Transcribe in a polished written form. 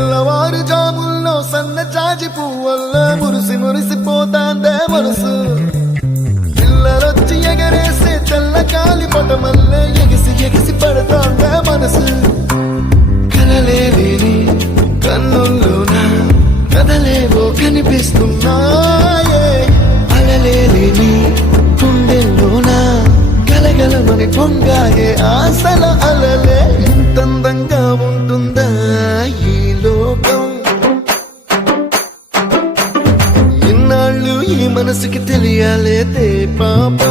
తెల్లవారు జాముల్లో సన్న జాజి పువ్వల్ల మురిసి మురిసిపోతాందే మనసు పిల్లలొచ్చి ఎగరేసే తెల్ల కాలి పటమల్లే ఎగిసి ఎగిసి పడతాందే మనసు కలలేని కన్నుల్లోన కదలేవో కనిపిస్తున్నాయే అలలేని గుండెల్లోన గలగలమని పొంగాయే ఆశల అలలే ఇంతందంగా ఉంటుందా ఈ లోకం ఇన్నాళ్ళు ఈ మనసుకి తెలియాలేదే పాపం